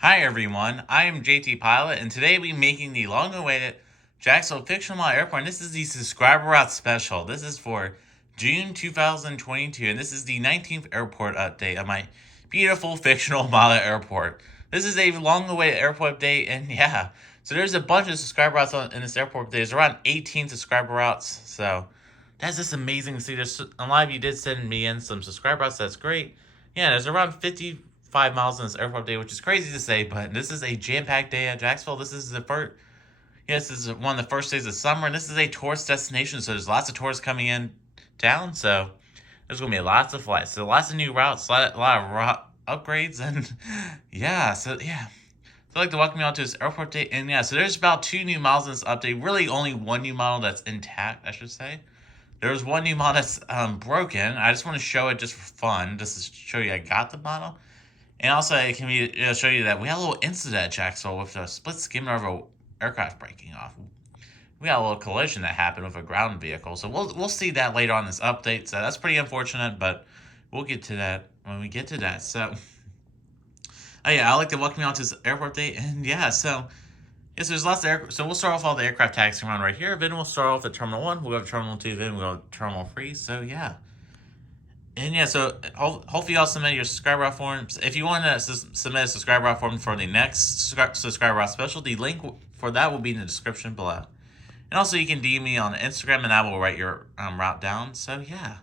Hi everyone, I am JT Pilot, and today we're making the long-awaited Jacksonville Fictional Airport. And this is the Subscriber Route Special. This is for June 2022, and this is the 19th airport update of my beautiful fictional model airport. This is a long-awaited airport update, and yeah, so there's a bunch of subscriber routes in this airport update. There's around 18 subscriber routes, so that's just amazing to see. There's a lot of you did send me in some subscriber routes. That's great. Yeah, there's around 55 miles in this airport day, which is crazy to say, but this is a jam-packed day at Jacksonville. This is the first, yes, this is one of the first days of summer, and this is a tourist destination, so there's lots of tourists coming in town, so there's going to be lots of flights. So lots of new routes, a lot of route upgrades, and yeah, so yeah. So I'd like to welcome you all to this airport day, and yeah, so there's about 2 new models in this update. Really only one new model that's intact, I should say. There's one new model that's broken. I just want to show it just for fun, just to show you I got the model. And also, it can be show you that we had a little incident at Jacksonville with a split skimmer of an aircraft breaking off. We got a little collision that happened with a ground vehicle, so we'll see that later on in this update. So that's pretty unfortunate, but we'll get to that when we get to that. So, oh yeah, I'd like to welcome you on to this airport day, and yeah, so yes, there's lots of so we'll start off all the aircraft taxiing around right here. Then we'll start off at Terminal 1, we'll go to Terminal 2, then we'll go to Terminal 3, so yeah. And yeah, so hopefully y'all submit your subscriber route forms. If you want to submit a subscriber route form for the next subscriber route special, the link for that will be in the description below. And also you can DM me on Instagram and I will write your route down. So yeah.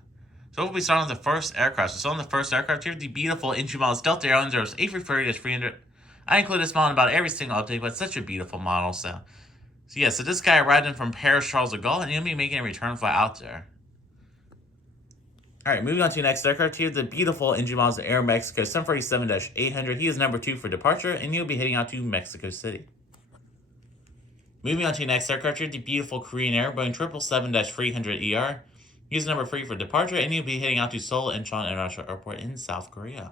So we'll be starting with the first aircraft. So on the first aircraft here, the beautiful entry model Delta Airlines A330-300. I include this model in about every single update, but it's such a beautiful model. So yeah, so this guy arrived in from Paris Charles de Gaulle, and he'll be making a return flight out there. All right, moving on to the next aircraft here, the beautiful engine model is Air Mexico 747-800. He is number 2 for departure, and he'll be heading out to Mexico City. Moving on to the next aircraft here, the beautiful Korean Air Boeing 777-300ER. He is number 3 for departure, and he'll be heading out to Seoul Incheon International Airport in South Korea.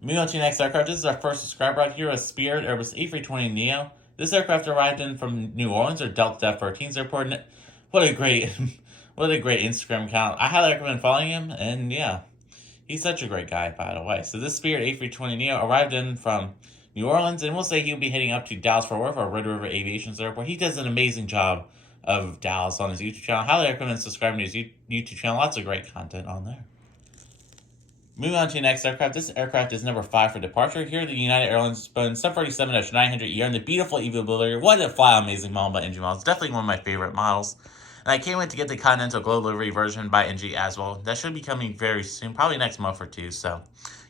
Moving on to the next aircraft, this is our first subscriber out here, a Spirit Airbus A320neo. This aircraft arrived in from New Orleans or Delta 13's airport. What a great Instagram account. I highly recommend following him, and yeah, he's such a great guy, by the way. So this Spirit A320neo arrived in from New Orleans, and we'll say he'll be heading up to Dallas-Fort Worth or Red River Aviation's airport. He does an amazing job of Dallas on his YouTube channel. Highly recommend subscribing to his YouTube channel. Lots of great content on there. Moving on to the next aircraft. This aircraft is number 5 for departure. Here, the United Airlines Boeing 747-900ER and the beautiful eVTOL. What a fly amazing model by NG Models. Definitely one of my favorite models. And I can't wait to get the Continental Glow Livery version by NG as well. That should be coming very soon, probably next month or two. So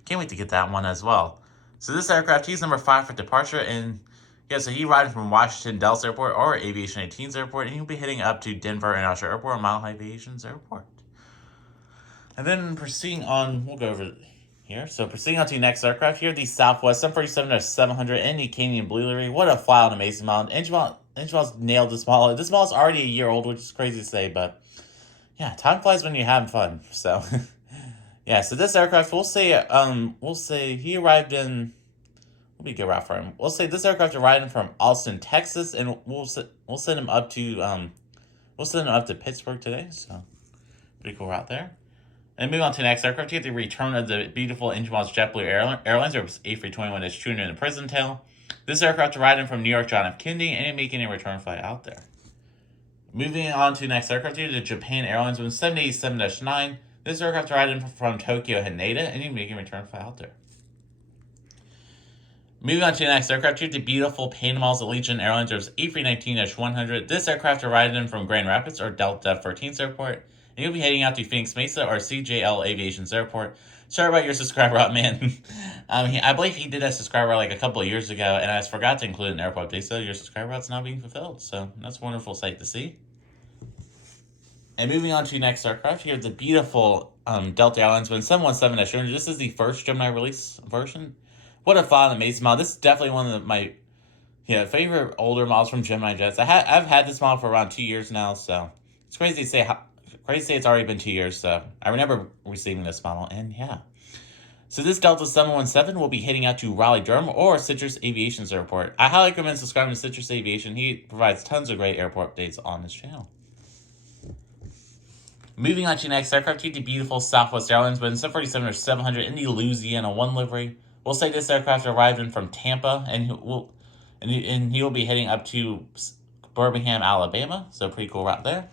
can't wait to get that one as well. So this aircraft, he's number 5 for departure. And yeah, so he arrived from Washington Dulles Airport or Aviation 18's airport. And he'll be heading up to Denver International Airport or Mile High Aviation's airport. And then proceeding on, we'll go over here. So proceeding on to the next aircraft here, the Southwest 747-700 in the Canadian Blue Livery. What a fly and amazing model. Engine's nailed this model. This model's already a year old, which is crazy to say, but yeah, time flies when you're having fun. So yeah, so this aircraft, we'll say he arrived in. Let me get right for him. We'll say this aircraft arrived in from Austin, Texas, and we'll send him up to Pittsburgh today. So pretty cool route there. And moving on to the next aircraft, you get the return of the beautiful engine models JetBlue Airlines, or A321 that's tuned in the prison tail. This aircraft arrived in from New York John F. Kennedy, and making a return flight out there. Moving on to the next aircraft here, the Japan Airlines 787-9. This aircraft arrived in from Tokyo Haneda, and making a return flight out there. Moving on to the next aircraft here, the beautiful Panama's Allegiant Airlines A319-100. This aircraft arrived in from Grand Rapids or Delta 13's airport. And you'll be heading out to Phoenix Mesa or CJL Aviation's airport. Sorry about your subscriber route, man. I believe he did a subscriber like a couple of years ago, and I forgot to include an airport update, so your subscriber route's now being fulfilled. So that's a wonderful sight to see. And moving on to the next aircraft, here's the beautiful Delta Airlines 717-200. This is the first Gemini release version. What a fun, amazing model. This is definitely one of my favorite older models from Gemini Jets. I've had this model for around 2 years now, so it's crazy to say it's already been 2 years, so I remember receiving this model, and yeah. So this Delta 717 will be heading out to Raleigh-Durham or Citrus Aviation's airport. I highly recommend subscribing to Citrus Aviation. He provides tons of great airport updates on his channel. Moving on to the next aircraft, the beautiful Southwest Airlines, but 747-700 in the Louisiana 1 livery. We'll say this aircraft arrived in from Tampa, and he will be heading up to Birmingham, Alabama. So pretty cool route there.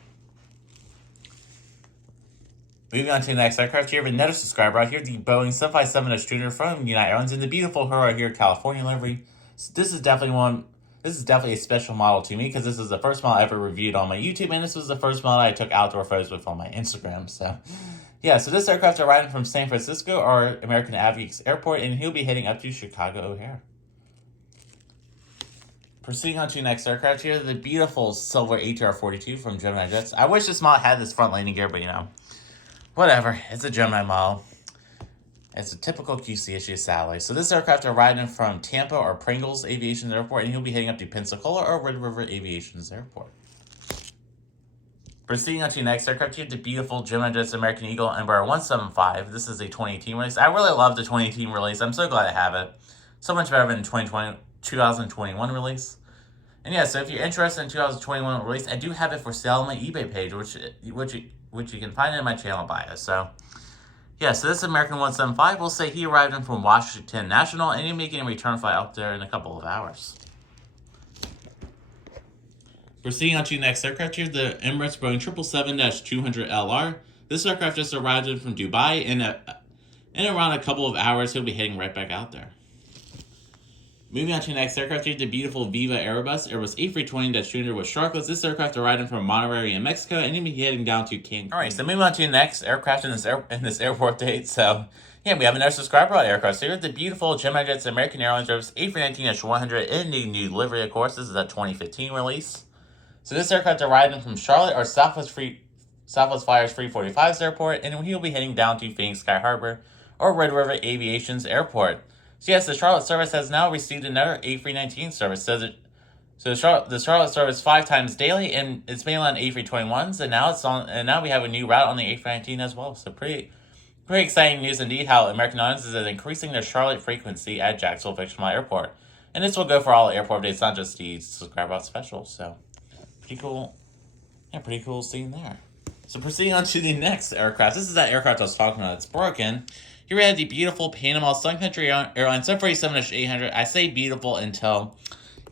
Moving on to the next aircraft here, another subscriber out here, the Boeing 757 Studer from United Airlines in the beautiful her right here, California livery. So this is definitely a special model to me because this is the first model I ever reviewed on my YouTube, and this was the first model I took outdoor photos with on my Instagram. So yeah, so this aircraft arriving from San Francisco or American Aviation Airport, and he'll be heading up to Chicago O'Hare. Proceeding on to the next aircraft here, the beautiful silver ATR 42 from Gemini Jets. I wish this model had this front landing gear, but you know, whatever. It's a Gemini model. It's a typical QC issue, sadly. So this aircraft arrived in from Tampa or Pringles Aviation Airport, and he'll be heading up to Pensacola or Red River Aviation's Airport. Proceeding on to the next aircraft here, the beautiful Gemini Jets American Eagle Embraer 175. This is a 2018 release. I really love the 2018 release. I'm so glad I have it. So much better than 2021 release. And yeah, so if you're interested in 2021 release, I do have it for sale on my eBay page, which you can find in my channel bio. So yeah, so this American 175, we'll say he arrived in from Washington National, and he'll be making a return flight up there in a couple of hours. Proceeding on to the next aircraft here, the Emirates Boeing 777-200LR. This aircraft just arrived in from Dubai, and in around a couple of hours, he'll be heading right back out there. Moving on to the next aircraft here, the beautiful Viva Airbus A320-200 with Sharkless. This aircraft arrived in from Monterrey in Mexico, and he'll be heading down to Cancun. All right, so moving on to the next aircraft in this airport date. So yeah, we have another subscriber route aircraft here, the beautiful Gemini Jets American Airlines Airbus A319-100 in the new livery, of course. This is a 2015 release. So this aircraft arrived in from Charlotte or Southwest Flyers 345's airport, and he'll be heading down to Phoenix Sky Harbor or Red River Aviation's Airport. So yes, the Charlotte service has now received another A319 service. So the Charlotte service 5 times daily, and it's mainly on A321s, and now we have a new route on the A319 as well. So pretty exciting news indeed. How American Airlines is increasing their Charlotte frequency at Jacksonville Fictional Airport, and this will go for all airport dates, not just the Subscriber Route Special. So pretty cool. Yeah, pretty cool seeing there. So proceeding on to the next aircraft. This is that aircraft I was talking about. It's broken. Here we have the beautiful Panama Sun Country Airlines 747-800. I say beautiful until,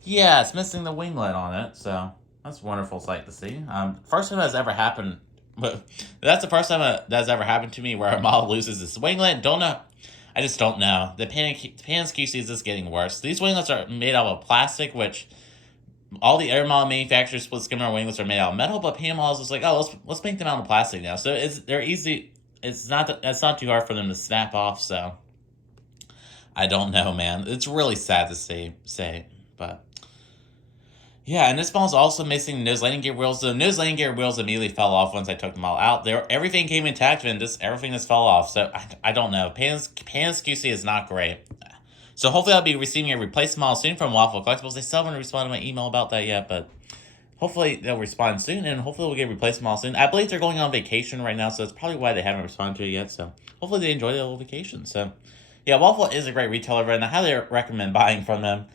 yeah, it's missing the winglet on it. So that's a wonderful sight to see. First time that's ever happened. But that's the first time that's ever happened to me where a model loses its winglet. Don't know. I just don't know. The Pan's QC is just getting worse. These winglets are made out of plastic, which all the air model manufacturers split skimmer winglets are made out of metal, but Pan models is like, oh, let's make them out of plastic now. So they're easy. It's not too hard for them to snap off. So I don't know, man. It's really sad to say, but yeah. And this model's also missing nose landing gear wheels. The nose landing gear wheels immediately fell off once I took them all out. Everything came intact, and everything just fell off. So I don't know. Pan's QC is not great. So hopefully I'll be receiving a replacement model soon from Waffle Collectibles. They still haven't responded to my email about that yet, but hopefully they'll respond soon, and hopefully we'll get a replacement model soon. I believe they're going on vacation right now, so that's probably why they haven't responded to it yet. So hopefully they enjoy their little vacation. So yeah, Waffle is a great retailer, and I highly recommend buying from them.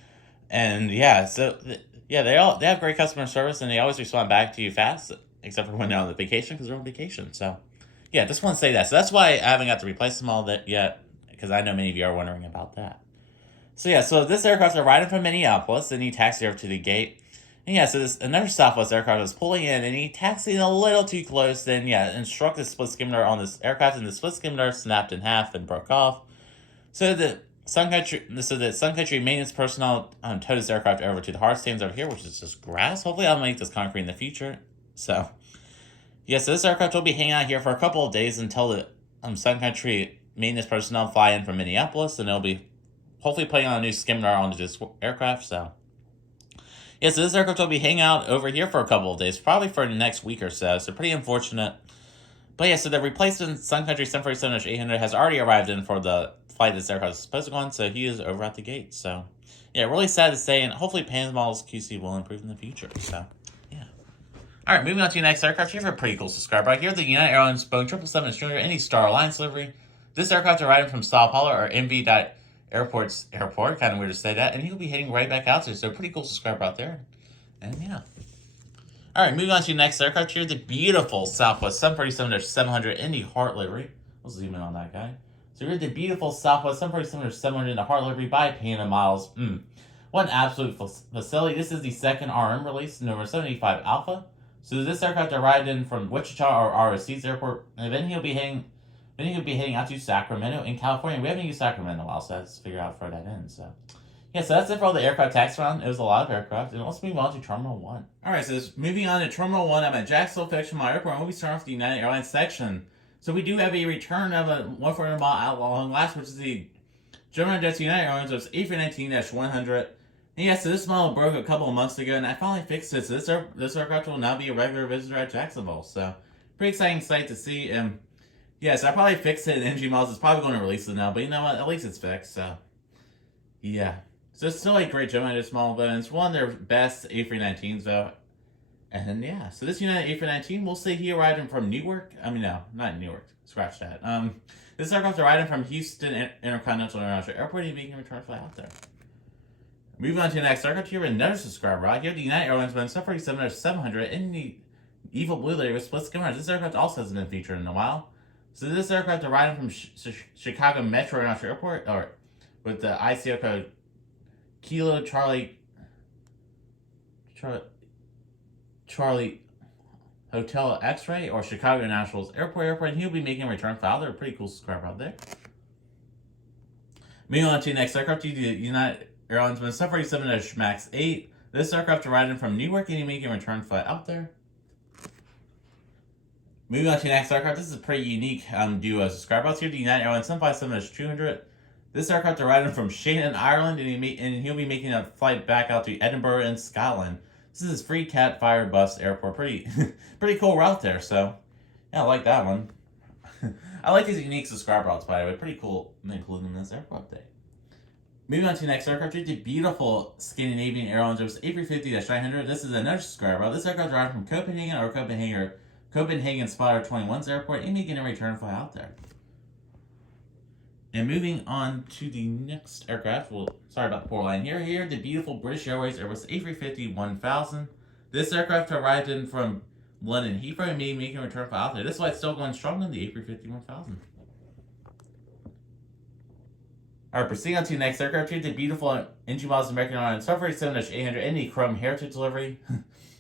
And yeah, so yeah, they have great customer service, and they always respond back to you fast, except for when they're on the vacation, because they're on vacation. So yeah, just want to say that. So that's why I haven't got the replacement model yet, because I know many of you are wondering about that. So yeah, so this aircraft is arriving from Minneapolis, and he taxied over to the gate. And yeah, so another Southwest aircraft was pulling in, and he taxied a little too close, then yeah, and struck the split skimmer on this aircraft, and the split skimmer snapped in half and broke off. So the Sun Country maintenance personnel towed this aircraft over to the hard stands over here, which is just grass. Hopefully I'll make this concrete in the future. So yeah, so this aircraft will be hanging out here for a couple of days until the Sun Country maintenance personnel fly in from Minneapolis, and they'll be hopefully putting on a new skimmer onto this aircraft. So yeah, so this aircraft will be hanging out over here for a couple of days, probably for the next week or so. So pretty unfortunate. But yeah, so the replacement Sun Country 747-800 has already arrived in for the flight this aircraft is supposed to go on, so he is over at the gate. So yeah, really sad to say, and hopefully Pan's models QC will improve in the future. So yeah. All right, moving on to the next aircraft. You have a pretty cool subscriber right here, the United Airlines Boeing 777 Junior, any Star Alliance livery. This aircraft arriving from Sao Paulo or MV Airport, kind of weird to say that, and he'll be heading right back out there. So pretty cool subscriber out there, and yeah. All right, moving on to the next aircraft here, the beautiful Southwest 747-700 Indy Heart livery. We'll zoom in on that guy. So here's the beautiful Southwest 747 in the heart livery by Panda Models. What an absolute facility. This is the second RM release, number 75 Alpha. So this aircraft arrived in from Wichita or ROC's airport, and then he'll be heading out to Sacramento in California. We haven't used Sacramento in a while, so let's figure out where that ends. So yeah, so that's it for all the aircraft tax round. It was a lot of aircraft, and let's move on to Terminal 1. Alright, so moving on to Terminal 1, I'm at Jacksonville Fictional Airport, and we'll be starting off with the United Airlines section. So we do have a return of a 140 mile out long last, which is the Gemini Jets United Airlines. So it's A319-100. And yeah, so this model broke a couple of months ago, and I finally fixed it. So this aircraft will now be a regular visitor at Jacksonville. So pretty exciting sight to see. And yeah, so I probably fixed it in NG Models. It's probably going to release it now, but you know what? At least it's fixed. So yeah. So it's still a great Gemini Jets model, but it's one of their best A319s though. And yeah, so this United A319, we'll say he arrived in from Newark. I mean, no, not Newark. Scratch that. This aircraft arrived in from Houston Intercontinental International Airport, and making a return flight out there. Moving on to the next aircraft, here with another subscriber. I give the United Airlines Boeing 747-700 in the Evil Blue layer with split skin. This aircraft also hasn't been featured in a while. So this aircraft arrived from Chicago Metro International Airport, or with the ICO code Kilo Charlie Hotel X-Ray or Chicago International's Airport, and he'll be making a return file. They're a pretty cool subscriber out there. Moving on to the next aircraft, the United Airlines Boeing 747 MAX 8. This aircraft arrived in from Newark, and he's making a return flight out there. Moving on to the next aircraft, this is a pretty unique duo of subscribers here. The United Airlines 757-200. This aircraft arrived in from Shannon, Ireland, and he'll be making a flight back out to Edinburgh in Scotland. This is Free Cat Fire Bus Airport. Pretty cool route there. So yeah, I like that one. I like these unique subscriber routes, by the way. Pretty cool to include them in this airport update. Moving on to the next aircraft, the beautiful Scandinavian Airlines A350-900. This is another subscriber route. This aircraft arrived from Copenhagen or Copenhagen Spotter 21's airport, and making a return flight out there. And moving on to the next aircraft, sorry about the poor line here. Here, the beautiful British Airways Airbus A350-1000. This aircraft arrived in from London Heathrow and making a return flight out there. This flight's still going strong in the A350-1000. Alright, proceeding on to the next aircraft here, the beautiful NG Models American Airlines 747-800 in the Chrome Heritage livery.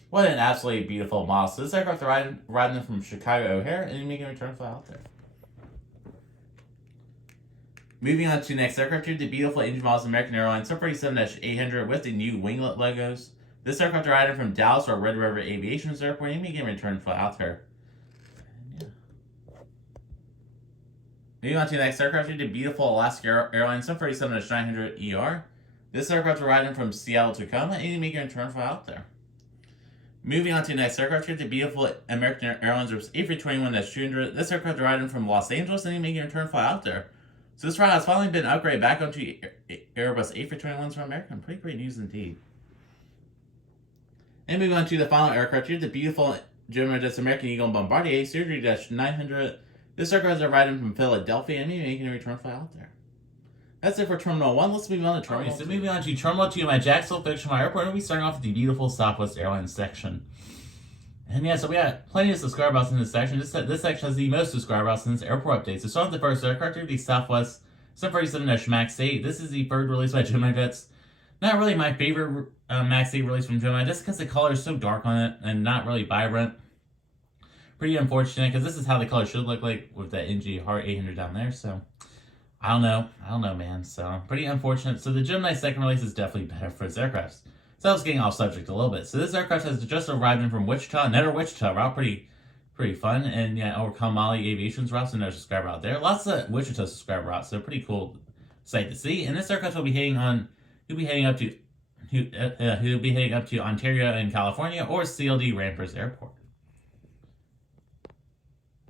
What an absolutely beautiful model. So this aircraft arrived in from Chicago O'Hare and making a return flight out there. Moving on to the next aircraft here, the beautiful NG Models American Airlines 747-800 with the new winglet logos. This aircraft arrived from Dallas or Red River Aviation's airport and making a return flight out there. Moving on to the next aircraft here, the beautiful Alaska Airlines 747-900ER. This aircraft arrived in from Seattle Tacoma and making a return flight out there. Moving on to the next aircraft here, the beautiful American Airlines A321-200. This aircraft arrived in from Los Angeles and making a return flight out there. So this route has finally been upgraded back onto Airbus A321s from American. Pretty great news indeed. And moving on to the final aircraft here, the beautiful Gemini Jets American Eagle Bombardier A330-900. This aircraft arrived in from Philadelphia and making a return flight out there. That's it for Terminal 1. Let's move on to Terminal 2. So moving on to Terminal 2 at Jacksonville Fictional Airport, and we'll be starting off with the beautiful Southwest Airlines section. And yeah, so we got plenty of subscriber routes in this section. This section has the most subscriber routes in this airport update. So starting with the first aircraft here, the Southwest 747 MAX 8. This is the third release by Gemini Jets. Not really my favorite MAX 8 release from Gemini, just because the color is so dark on it and not really vibrant. Pretty unfortunate, because this is how the color should look like with that NG Heart 800 down there. So I don't know, man. So pretty unfortunate. So the Gemini second release is definitely better for this aircraft. So I was getting off subject a little bit. So this aircraft has just arrived in from Wichita, another Wichita route, pretty fun. And yeah, or Kamali Aviation's routes, another subscriber out there. Lots of Wichita subscriber routes, so pretty cool sight to see. And this aircraft will be heading up to Ontario in California or CLD Rampers Airport.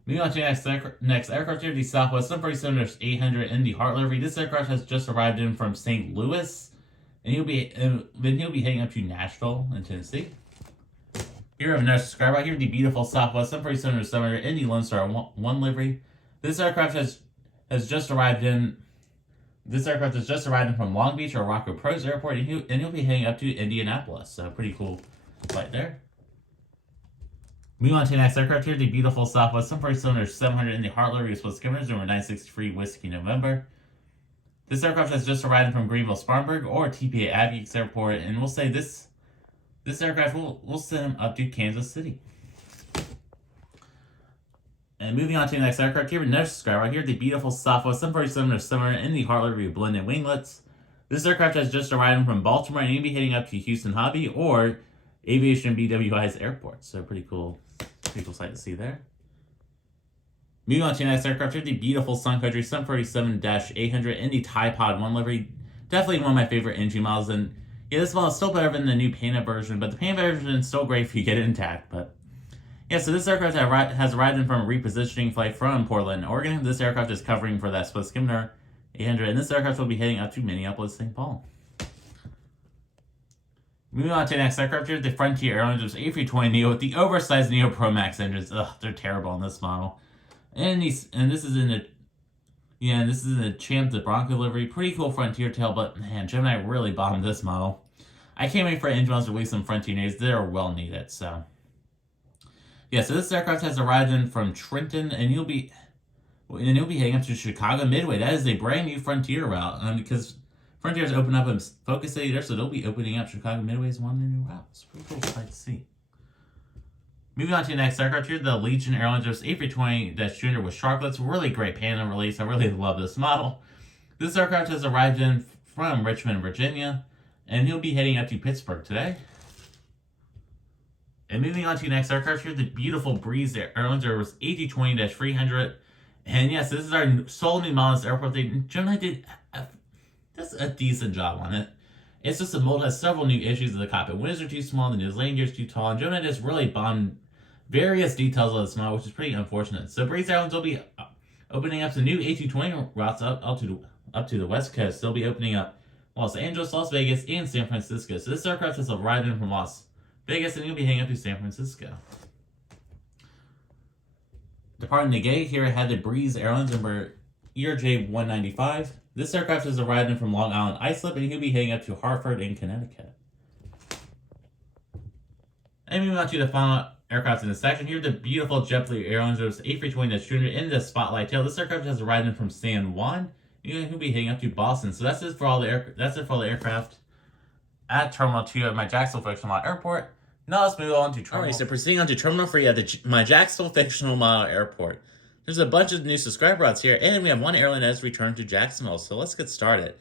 Moving on to the next aircraft here, the Southwest 747-800 in the Heart livery. This aircraft has just arrived in from St. Louis, and he'll be heading up to Nashville in Tennessee. Here we have another subscriber out here, the beautiful Southwest 747-700 in the Lone Star 1 livery. This aircraft has just arrived in. This aircraft has just arrived in from Long Beach or Rocco Pros Airport, and he'll be heading up to Indianapolis. So pretty cool flight there. Moving on to the next aircraft here, the beautiful Southwest 747-700 in the Heart Livery with Skimmers, number 963 Whiskey November. This aircraft has just arrived from Greenville-Spartanburg or TPA Aviax Airport, and we'll say this aircraft will send them up to Kansas City. And moving on to the next aircraft here, another subscriber right here, the beautiful Southwest 747-700 in the Heart Livery with blended winglets. This aircraft has just arrived from Baltimore and you'll be heading up to Houston Hobby or Aviation BWI's airport. So pretty cool sight to see there. Moving on to the next aircraft here, the beautiful Sun Country 747-800 in the Tide 1 livery. Definitely one of my favorite NG models, and yeah, this model is still better than the new painted version, but the painted version is still great if you get it intact. But yeah, so this aircraft has arrived in from a repositioning flight from Portland, Oregon. This aircraft is covering for that split Skimmer 800, and this aircraft will be heading up to Minneapolis, St. Paul. Moving on to the next aircraft here, the Frontier Airlines A320neo with the oversized Neo Pro Max engines. Ugh, they're terrible on this model. And this is in the Champ the Bronco livery. Pretty cool Frontier tail, but man, Gemini really bombed this model. I can't wait for engine models to release some Frontier news. They're well needed. So yeah, so this aircraft has arrived in from Trenton, and you'll be heading up to Chicago Midway. That is a brand new Frontier route, because Frontier's opened up in Focus City there, so they'll be opening up Chicago Midway as one of their new routes. Pretty cool sight to see. Moving on to the next aircraft here, the Legion Airlines A320-200 with Sharklets. Really great Phantom release. I really love this model. This aircraft has arrived in from Richmond, Virginia, and he'll be heading up to Pittsburgh today. And moving on to the next aircraft here, the beautiful Breeze Airlines A320-300. And yes, this is our sole new model at this airport. Gemini did a decent job on it. It's just the mold has several new issues. The cockpit windows are too small, the nose landing gear is too tall, and Gemini just really bombed various details of this model, which is pretty unfortunate. So Breeze Airlines will be opening up some new A220 routes up to the West Coast. They'll be opening up Los Angeles, Las Vegas, and San Francisco. So this aircraft has arrived in from Las Vegas, and you'll be heading up to San Francisco. Departing the gate here, I had the Breeze Airlines number ERJ-195. This aircraft has arrived in from Long Island Islip, and he'll be heading up to Hartford in Connecticut. And moving on to the final aircraft in this section here, the beautiful JetBlue Airlines A320-200 in the Spotlight tail. This aircraft has arrived in from San Juan, and he'll be heading up to Boston. So that's it for all the aircraft at Terminal 2 of my Jacksonville Fictional Airport. Now let's move on to Terminal. Alright, so proceeding on to Terminal 3 at my Jacksonville Fictional Airport. There's a bunch of new subscriber routes here, and we have one airline that has returned to Jacksonville. So let's get started.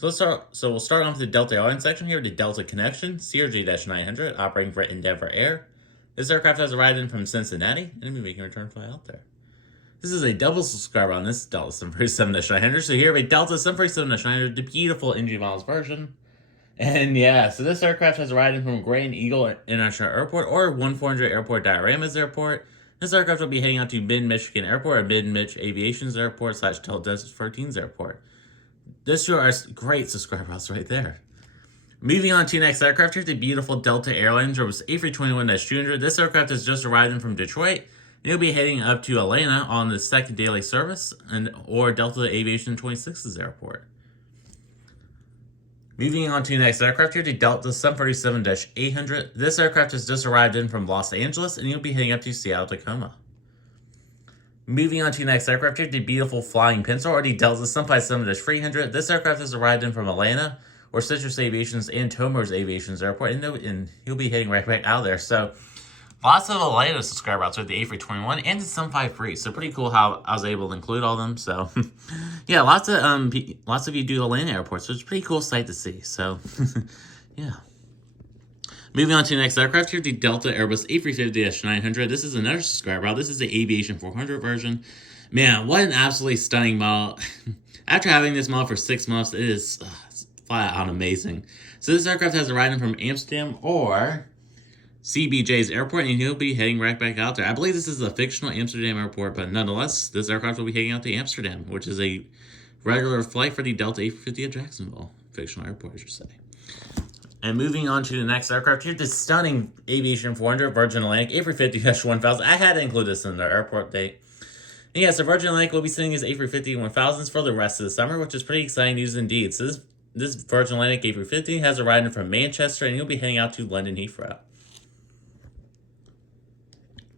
We'll start off with the Delta Airlines section here, the Delta Connection, CRJ-900, operating for Endeavor Air. This aircraft has arrived in from Cincinnati, and we can return fly out there. This is a double subscriber on this Delta 747-900. So here we have a Delta 747-900, the beautiful NG models version. And yeah, so this aircraft has arrived in from Grand Eagle International Airport or 1400 Airport Dioramas Airport. This aircraft will be heading out to Mid-Michigan Airport or Mid-Mich Aviation's Airport / Delta 13's Airport. These two are great subscriber routes right there. Moving on to the next aircraft here, the beautiful Delta Airlines A321-200. This aircraft has just arrived in from Detroit, and it'll be heading up to Atlanta on the second daily service or Delta Aviation 26's airport. Moving on to the next aircraft here, the Delta 737-800. This aircraft has just arrived in from Los Angeles, and you'll be heading up to Seattle, Tacoma. Moving on to the next aircraft here, the beautiful Flying Pencil, or the Delta 757-300. This aircraft has arrived in from Atlanta, or Citrus Aviation's and Tomers Aviation's airport, and he'll be heading right back out there. So, lots of Atlanta subscriber routes with the A321 and the 753. So pretty cool how I was able to include all of them. So yeah, lots of you do Atlanta airports, so it's a pretty cool sight to see. So yeah. Moving on to the next aircraft here, the Delta Airbus A350-900. This is another subscriber route. This is the Aviation 400 version. Man, what an absolutely stunning model. After having this model for 6 months, it is flat out amazing. So this aircraft has arrived in from Amsterdam or CBJ's airport, and he'll be heading right back out there. I believe this is a fictional Amsterdam airport, but nonetheless, this aircraft will be heading out to Amsterdam, which is a regular flight for the Delta A350 at Jacksonville Fictional Airport, I should say. And moving on to the next aircraft here, the stunning Aviation 400 Virgin Atlantic A350-1000. I had to include this in the airport date. And yeah, so Virgin Atlantic will be sending his A350-1000s for the rest of the summer, which is pretty exciting news indeed. So this Virgin Atlantic A350 has arrived in from Manchester, and he'll be heading out to London Heathrow.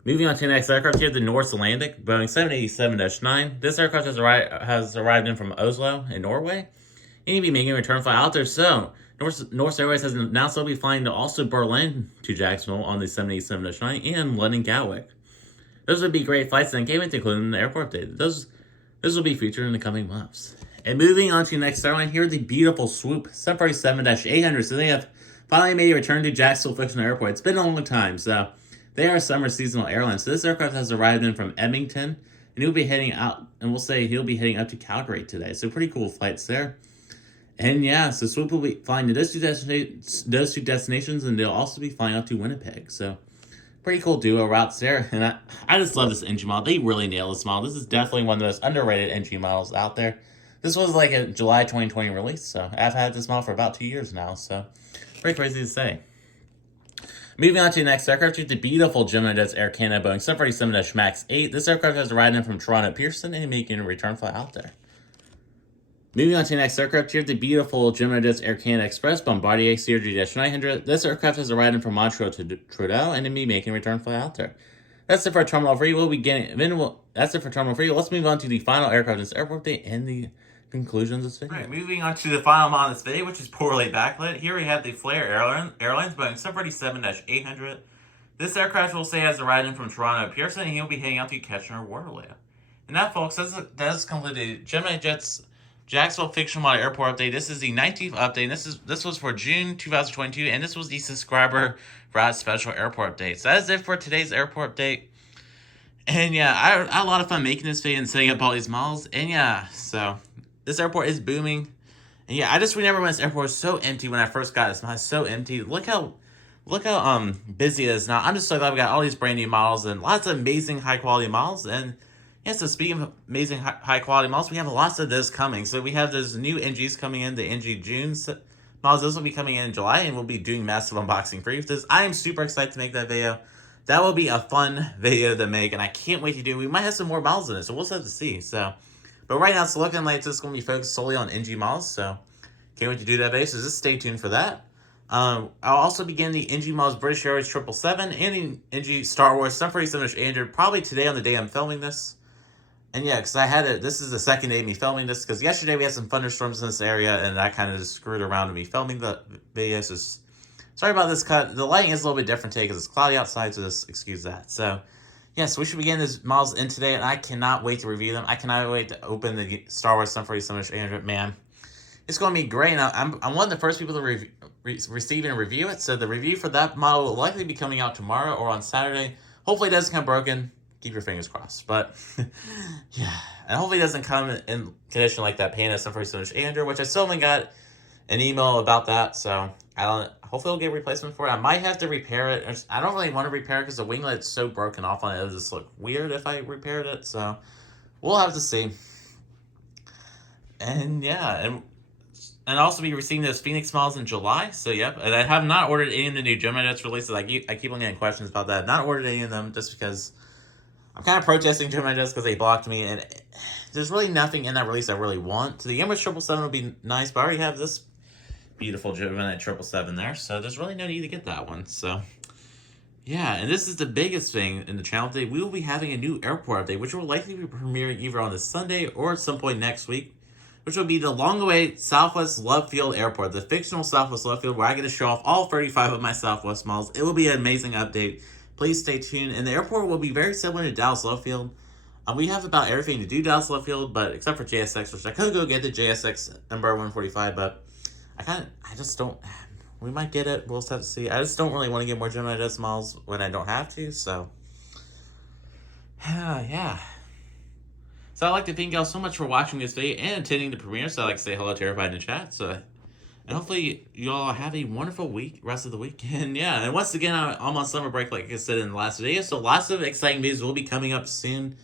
Moving on to the next aircraft here, the Norse Atlantic, Boeing 787-9. This aircraft has arrived in from Oslo in Norway, and he'll be making a return flight out there. So, Norse Airways has announced they'll be flying to also Berlin to Jacksonville on the 787-9 and London Gatwick. Those would be great flights and came into including the airport update. Those will be featured in the coming months. And moving on to the next airline here, the beautiful Swoop 747-800. So they have finally made a return to Jacksonville Fictional Airport. It's been a long time, so they are a summer seasonal airline. So this aircraft has arrived in from Edmonton, and he'll be heading out, and we'll say he'll be heading up to Calgary today. So pretty cool flights there. And yeah, so Swoop will be flying to those two destinations, and they'll also be flying out to Winnipeg. So pretty cool duo routes there. And I just love this NG model. They really nail this model. This is definitely one of the most underrated NG models out there. This was like a July 2020 release, so I've had this model for about 2 years now, so pretty crazy to say. Moving on to the next aircraft, the beautiful Gemini Air Canada Boeing 747 MAX 8. This aircraft has arrived in from Toronto Pearson and making a return flight out there. Moving on to the next aircraft here, the beautiful Gemini Air Canada Express Bombardier CRJ-900. This aircraft has arrived in from Montreal to Trudeau and will be making a return flight out there. That's it for Terminal 3. That's it for Terminal 3. Let's move on to the final aircraft in this airport update and the conclusions of this video. Right, moving on to the final model of this video, which is poorly backlit. Here we have the Flair Airlines Boeing 747-800. This aircraft will say has arrived in from Toronto Pearson, and he'll be heading out to Kitchener-Waterloo. And that, folks, does conclude the Gemini Jets Jacksonville Fictional Airport update. This is the 19th update. This was for June 2022, and this was the Subscriber Route Special Airport update. So that is it for today's airport update. And yeah, I had a lot of fun making this video and setting up all these models. And yeah, so this airport is booming. And yeah, I just remember when this airport was so empty when I first got it. It's so empty. Look how busy it is now. I'm just so glad we got all these brand new models and lots of amazing high quality models. And yeah, so speaking of amazing high quality models, we have lots of this coming. So we have those new NGs coming in, the NG June models. Those will be coming in July, and we'll be doing massive unboxing for you. I am super excited to make that video. That will be a fun video to make, and I can't wait to do. We might have some more models in it, so we'll just have to see. So, but right now it's looking like it's just going to be focused solely on NG models. So can't wait to do that video. So just stay tuned for that. I'll also begin the NG models British Airways 777 and the NG Star Wars 747-800 probably today on the day I'm filming this. And yeah, because this is the second day of me filming this, because yesterday we had some thunderstorms in this area, and I kind of just screwed around with me filming the video, so sorry about this cut. The lighting is a little bit different today, because it's cloudy outside, so just excuse that. So, yeah, so we should begin these models in today, and I cannot wait to review them. I cannot wait to open the Star Wars 747-800, man. It's going to be great, and I'm one of the first people to receive and review it, so the review for that model will likely be coming out tomorrow or on Saturday. Hopefully it doesn't come broken. Keep your fingers crossed. But, yeah. And hopefully it doesn't come in condition like that Panda 747-800, which I still haven't got an email about that. So, hopefully I'll get a replacement for it. I might have to repair it. I don't really want to repair it because the winglet's so broken off on it. It'll just look weird if I repaired it. So, we'll have to see. And, yeah. And also be receiving those Phoenix models in July. So, yep. And I have not ordered any of the new Gemini Jets releases. I keep on getting questions about that. I've not ordered any of them just because I'm kind of protesting Gemini Jets because they blocked me. And there's really nothing in that release I really want. So the Emirates 777 would be nice, but I already have this beautiful Gemini 777 there. So there's really no need to get that one. So, yeah. And this is the biggest thing in the channel today. We will be having a new airport update, which will likely be premiering either on this Sunday or at some point next week, which will be the long-awaited Southwest Love Field Airport, the fictional Southwest Love Field, where I get to show off all 35 of my Southwest models. It will be an amazing update. Please stay tuned. And the airport will be very similar to Dallas Love Field. We have about everything to do Dallas Love Field, but except for JSX, which I could go get the JSX Embraer 145, but I just don't. We might get it. We'll just have to see. I just don't really want to get more Gemini Jets models when I don't have to. So, yeah. So I'd like to thank y'all so much for watching this video and attending the premiere. So I'd like to say hello to everybody in the chat. So, and hopefully you all have a wonderful rest of the week. And yeah, and once again, I'm on summer break, like I said in the last video. So lots of exciting videos will be coming up soon.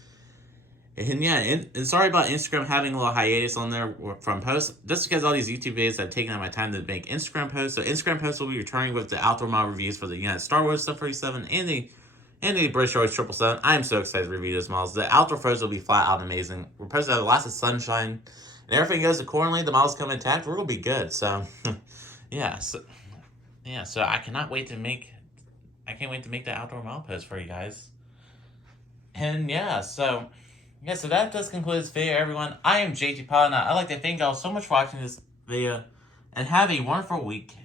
And yeah, and sorry about Instagram having a little hiatus on there from posts. Just because all these YouTube videos have taken up my time to make Instagram posts. So Instagram posts will be returning with the outdoor model reviews for the United Star Wars 747 and the British Airways 777. I am so excited to review those models. The outdoor photos will be flat out amazing. We're supposed to have lots of sunshine, and everything goes accordingly. The models come intact. We're gonna be good. So, yeah. So I can't wait to make the outdoor model post for you guys. And so that does conclude this video, everyone. I am JT Pilot, and I'd like to thank y'all so much for watching this video, and have a wonderful week.